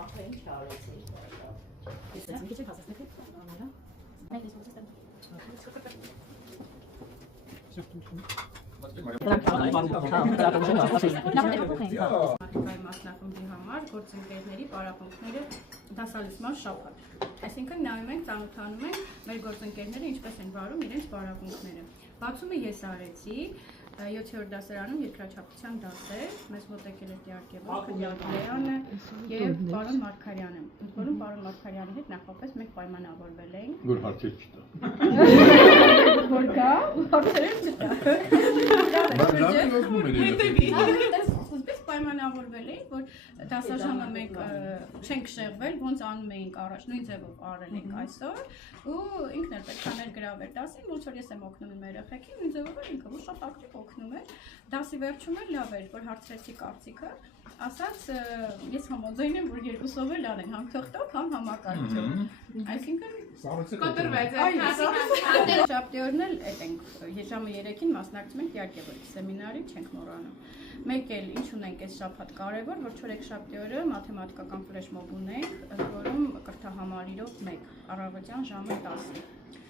Ախր ինչ արեցի։ Քիչ հասածնեք ամերա։ Այդ էս ոսստան։ Մասնակցի համար գործընկերների պարապմունքները դասալուսման շաբաթ։ Այսինքն նայում ենք, ծանոթանում ենք մեր գործընկերները ինչպես են վարում իրենց պարապմունքները։ Բացումը ես արեցի 7-րդ դասարանում երկրաչափության դասեր, մեզ մոտ եկել է Տիարգեվը, Քնյակյանը եւ պարոն Մարգարյանը։ Ընդ որում պարոն Մարգարյանի հետ նախապես մենք պայմանավորվել էինք, որ հարցեր չտա։ որ գա, հարցեր չտա։ Սկզբից պայմանավորվել էինք, որ դասաժամը մենք չենք շեղվել, ոնց անում էինք առաջ, նույն ձևով արել ենք այսօր, ու ինքն էլ պետք է ներգրավեր դասին, ոնց որ ես եմ օգնում իմ երեխեքին, նույն ձևով էլ ինքը շատ ակտիվ օգնում էր։ Դասի վերջում էլ լավ էր, որ հարցրեցի կարծիքը, ասաց ես համաձայն եմ, որ երկուսով էլ անեն, համ թղթով, համ համակարգչով։ Այսինքն կոտրվեց շաբթի օրն էլ այդ ենք ժամը 3-ին մասնակցում ենք Տիարգեվի սեմինարի, չենք մոռանում։ Մեկ էլ ինչ ունենք այս շաբաթ կարևոր, որ չորեքշաբթի օրը մաթեմատիկական ֆլեշ մոբ ունենք, որում կրթահամարիրով 1 առավոտյան ժամը 10-ին։